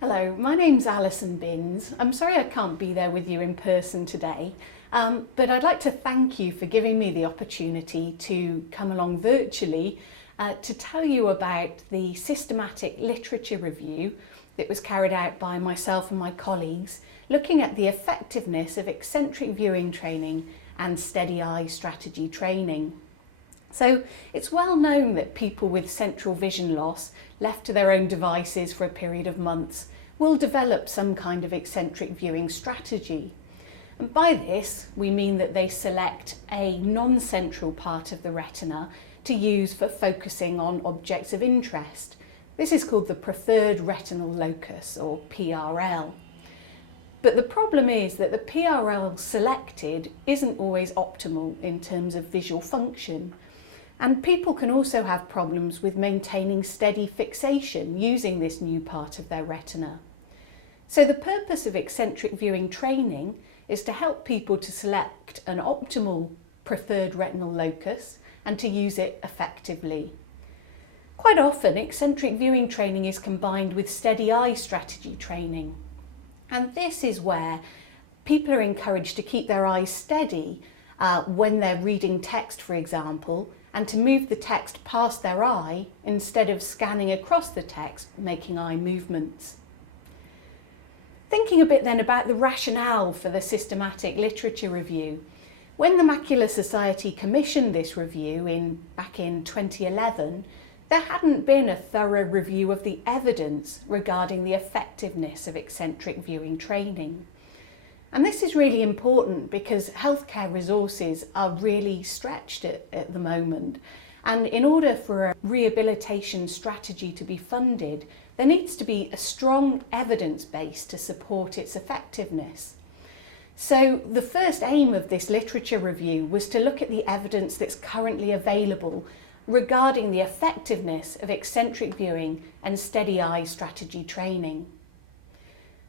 Hello, my name's Alison Binns. I'm sorry I can't be there with you in person today, but I'd like to thank you for giving me the opportunity to come along virtually to tell you about the systematic literature review that was carried out by myself and my colleagues, looking at the effectiveness of eccentric viewing training and steady eye strategy training. So it's well known that people with central vision loss, left to their own devices for a period of months, will develop some kind of eccentric viewing strategy. And by this, we mean that they select a non-central part of the retina to use for focusing on objects of interest. This is called the preferred retinal locus, or PRL. But the problem is that the PRL selected isn't always optimal in terms of visual function. And people can also have problems with maintaining steady fixation using this new part of their retina. So the purpose of eccentric viewing training is to help people to select an optimal preferred retinal locus and to use it effectively. Quite often, eccentric viewing training is combined with steady eye strategy training. And this is where people are encouraged to keep their eyes steady when they're reading text, for example, and to move the text past their eye instead of scanning across the text, making eye movements. Thinking a bit then about the rationale for the systematic literature review. When the Macular Society commissioned this review back in 2011, there hadn't been a thorough review of the evidence regarding the effectiveness of eccentric viewing training. And this is really important because healthcare resources are really stretched at the moment. And in order for a rehabilitation strategy to be funded, there needs to be a strong evidence base to support its effectiveness. So the first aim of this literature review was to look at the evidence that's currently available regarding the effectiveness of eccentric viewing and steady eye strategy training.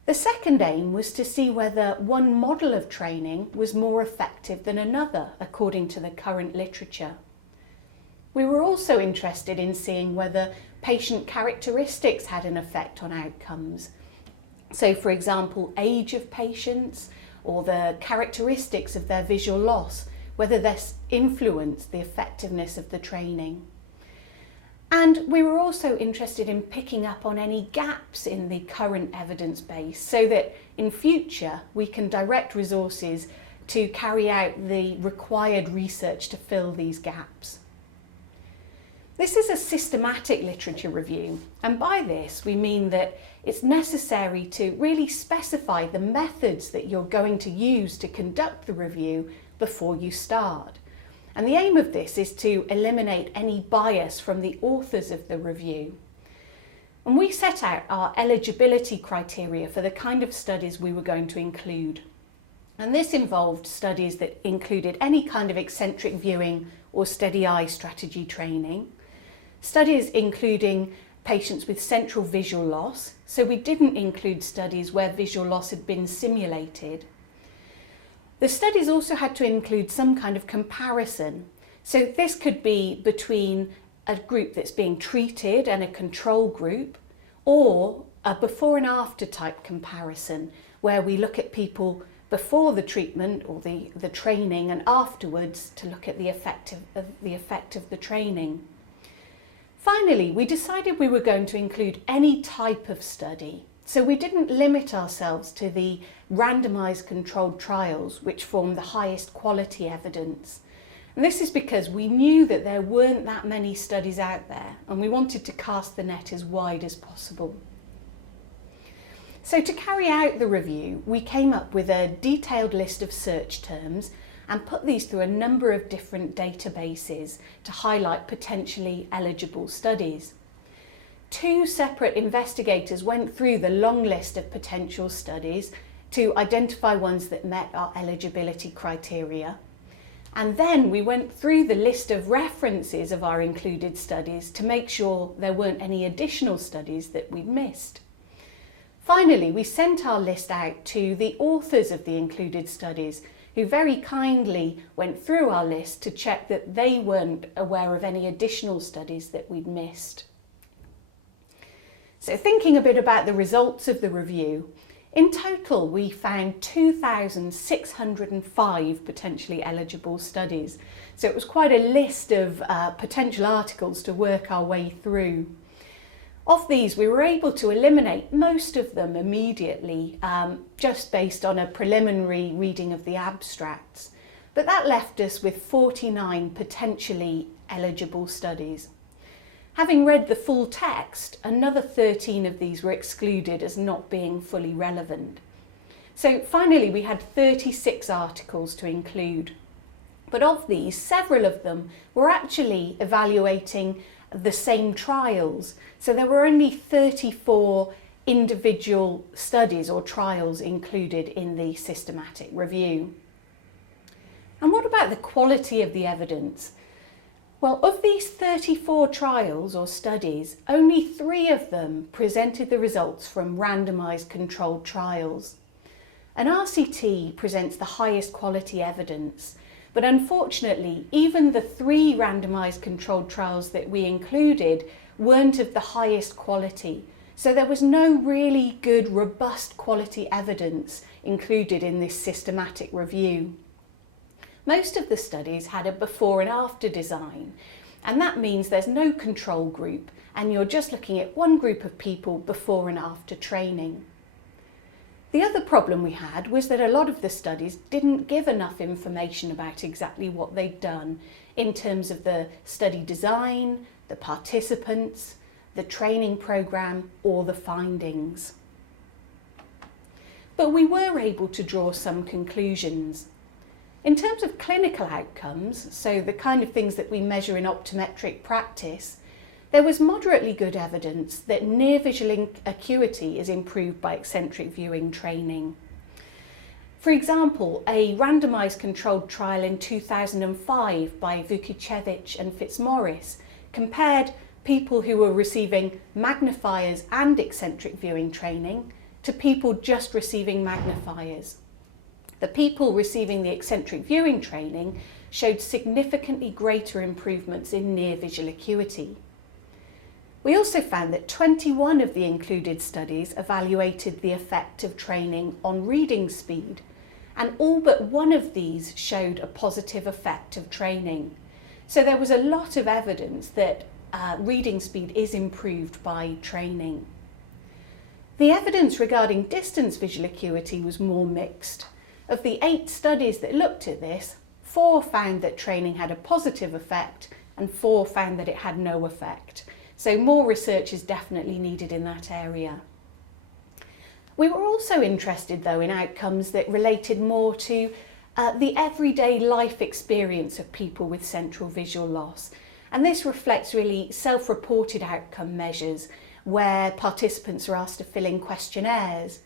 The second aim was to see whether one model of training was more effective than another, according to the current literature. We were also interested in seeing whether patient characteristics had an effect on outcomes. So, for example, age of patients or the characteristics of their visual loss, whether this influenced the effectiveness of the training. And we were also interested in picking up on any gaps in the current evidence base so that in future we can direct resources to carry out the required research to fill these gaps. This is a systematic literature review, and by this we mean that it's necessary to really specify the methods that you're going to use to conduct the review before you start. And the aim of this is to eliminate any bias from the authors of the review. And we set out our eligibility criteria for the kind of studies we were going to include. And this involved studies that included any kind of eccentric viewing or steady eye strategy training, studies including patients with central visual loss, so we didn't include studies where visual loss had been simulated. The studies also had to include some kind of comparison. So this could be between a group that's being treated and a control group, or a before and after type comparison, where we look at people before the treatment or the training and afterwards to look at the effect of the training. Finally, we decided we were going to include any type of study. So we didn't limit ourselves to the randomised controlled trials, which form the highest quality evidence. And this is because we knew that there weren't that many studies out there, and we wanted to cast the net as wide as possible. So to carry out the review, we came up with a detailed list of search terms and put these through a number of different databases to highlight potentially eligible studies. 2 separate investigators went through the long list of potential studies to identify ones that met our eligibility criteria. And then we went through the list of references of our included studies to make sure there weren't any additional studies that we'd missed. Finally, we sent our list out to the authors of the included studies, who very kindly went through our list to check that they weren't aware of any additional studies that we'd missed. So thinking a bit about the results of the review, in total we found 2,605 potentially eligible studies. So it was quite a list of potential articles to work our way through. Of these, we were able to eliminate most of them immediately, just based on a preliminary reading of the abstracts. But that left us with 49 potentially eligible studies. Having read the full text, another 13 of these were excluded as not being fully relevant. So finally, we had 36 articles to include. But of these, several of them were actually evaluating the same trials. So there were only 34 individual studies or trials included in the systematic review. And what about the quality of the evidence? Well, of these 34 trials or studies, only 3 of them presented the results from randomised controlled trials. An RCT presents the highest quality evidence, but unfortunately, even the 3 randomised controlled trials that we included weren't of the highest quality. So there was no really good, robust quality evidence included in this systematic review. Most of the studies had a before and after design, and that means there's no control group and you're just looking at one group of people before and after training. The other problem we had was that a lot of the studies didn't give enough information about exactly what they'd done in terms of the study design, the participants, the training programme or the findings. But we were able to draw some conclusions. In terms of clinical outcomes, so the kind of things that we measure in optometric practice, there was moderately good evidence that near visual acuity is improved by eccentric viewing training. For example, a randomised controlled trial in 2005 by Vukicevic and Fitzmaurice compared people who were receiving magnifiers and eccentric viewing training to people just receiving magnifiers. The people receiving the eccentric viewing training showed significantly greater improvements in near visual acuity. We also found that 21 of the included studies evaluated the effect of training on reading speed, and all but one of these showed a positive effect of training. So there was a lot of evidence that reading speed is improved by training. The evidence regarding distance visual acuity was more mixed. Of the 8 studies that looked at this, 4 found that training had a positive effect and 4 found that it had no effect. So more research is definitely needed in that area. We were also interested though in outcomes that related more to the everyday life experience of people with central visual loss. And this reflects really self-reported outcome measures where participants are asked to fill in questionnaires.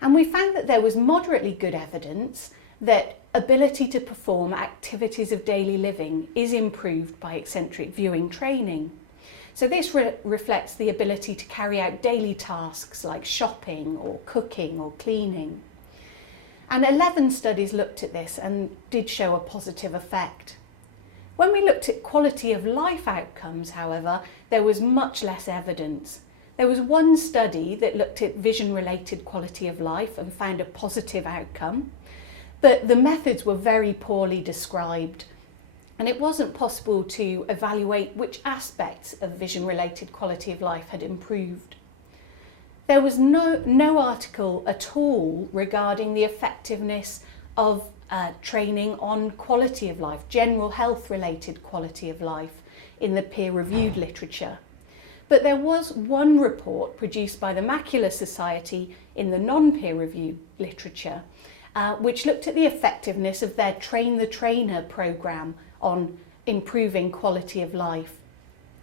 And we found that there was moderately good evidence that ability to perform activities of daily living is improved by eccentric viewing training. So this reflects the ability to carry out daily tasks like shopping or cooking or cleaning. And 11 studies looked at this and did show a positive effect. When we looked at quality of life outcomes, however, there was much less evidence. There was one study that looked at vision-related quality of life and found a positive outcome, but the methods were very poorly described, and it wasn't possible to evaluate which aspects of vision-related quality of life had improved. There was no article at all regarding the effectiveness of training on quality of life, general health-related quality of life in the peer-reviewed literature. But there was one report produced by the Macular Society in the non-peer-reviewed literature, which looked at the effectiveness of their Train the Trainer programme on improving quality of life.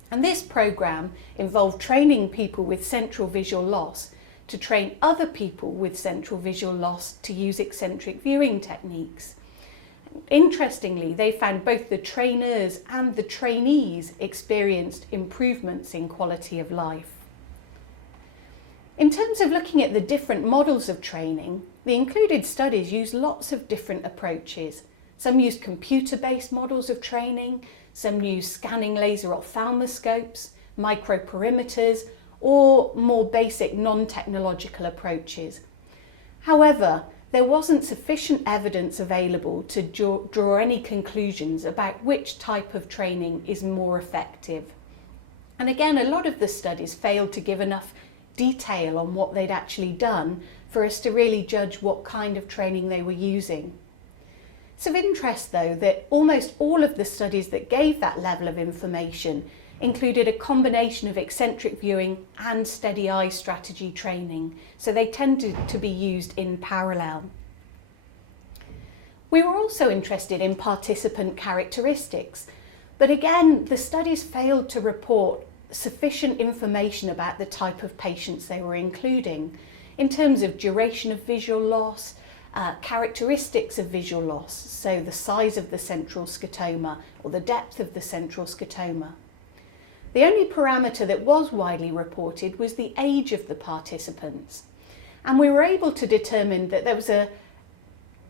And this programme involved training people with central visual loss to train other people with central visual loss to use eccentric viewing techniques. Interestingly, they found both the trainers and the trainees experienced improvements in quality of life. In terms of looking at the different models of training, the included studies used lots of different approaches. Some used computer-based models of training, some used scanning laser ophthalmoscopes, microperimeters, or more basic non-technological approaches. However, there wasn't sufficient evidence available to draw any conclusions about which type of training is more effective. And again, a lot of the studies failed to give enough detail on what they'd actually done for us to really judge what kind of training they were using. It's of interest though that almost all of the studies that gave that level of information included a combination of eccentric viewing and steady eye strategy training, so they tended to be used in parallel. We were also interested in participant characteristics, but again the studies failed to report sufficient information about the type of patients they were including in terms of duration of visual loss, characteristics of visual loss, so the size of the central scotoma or the depth of the central scotoma. The only parameter that was widely reported was the age of the participants, and we were able to determine that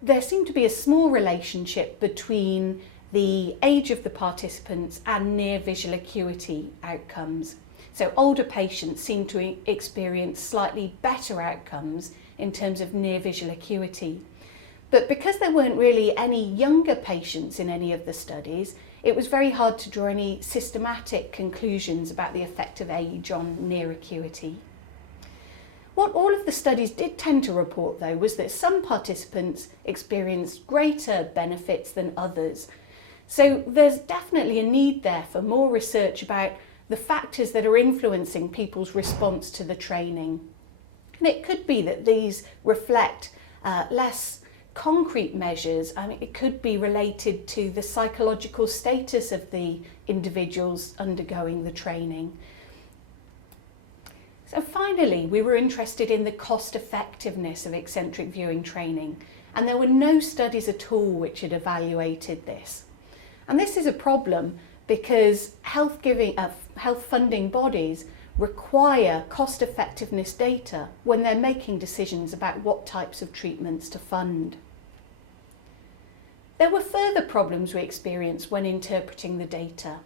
there seemed to be a small relationship between the age of the participants and near visual acuity outcomes. So older patients seemed to experience slightly better outcomes in terms of near visual acuity. But because there weren't really any younger patients in any of the studies, it was very hard to draw any systematic conclusions about the effect of age on near acuity. What all of the studies did tend to report though was that some participants experienced greater benefits than others. So there's definitely a need there for more research about the factors that are influencing people's response to the training. And it could be that these reflect less concrete measures. I mean, it could be related to the psychological status of the individuals undergoing the training. So finally, we were interested in the cost effectiveness of eccentric viewing training, and there were no studies at all which had evaluated this. And this is a problem because health funding bodies require cost effectiveness data when they're making decisions about what types of treatments to fund. There were further problems we experienced when interpreting the data.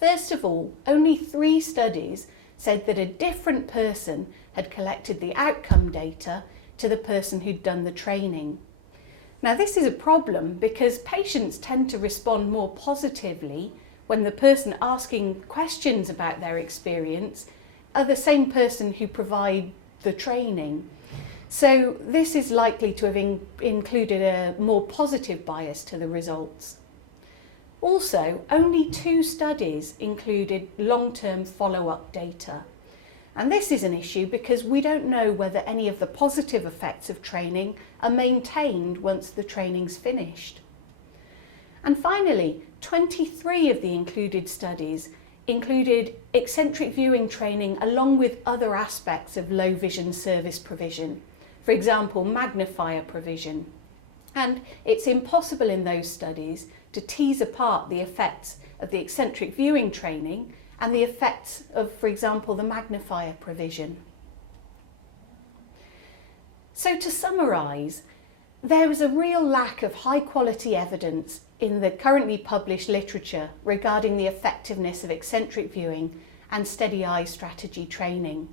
First of all, only 3 studies said that a different person had collected the outcome data to the person who'd done the training. Now this is a problem because patients tend to respond more positively when the person asking questions about their experience are the same person who provide the training. So this is likely to have included a more positive bias to the results. Also, only 2 studies included long-term follow-up data. And this is an issue because we don't know whether any of the positive effects of training are maintained once the training's finished. And finally, 23 of the included studies included eccentric viewing training along with other aspects of low vision service provision, for example, magnifier provision. And it's impossible in those studies to tease apart the effects of the eccentric viewing training and the effects of, for example, the magnifier provision. So to summarise, there is a real lack of high quality evidence in the currently published literature regarding the effectiveness of eccentric viewing and steady eye strategy training.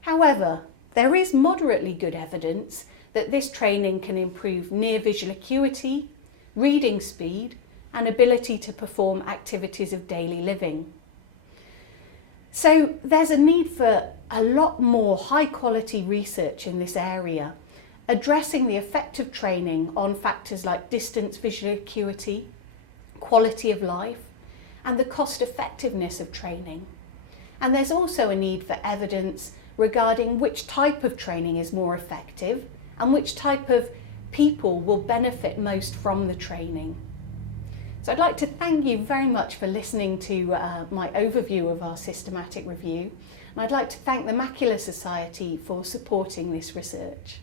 However, there is moderately good evidence that this training can improve near visual acuity, reading speed, and ability to perform activities of daily living. So there's a need for a lot more high quality research in this area, addressing the effect of training on factors like distance visual acuity, quality of life, and the cost effectiveness of training. And there's also a need for evidence regarding which type of training is more effective and which type of people will benefit most from the training. So I'd like to thank you very much for listening to my overview of our systematic review, and I'd like to thank the Macular Society for supporting this research.